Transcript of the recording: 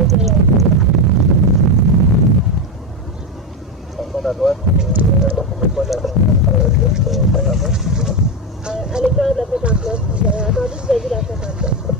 À droite, c'est quoi la à l'extérieur de la 59. Attendez, vous avez vu la 59.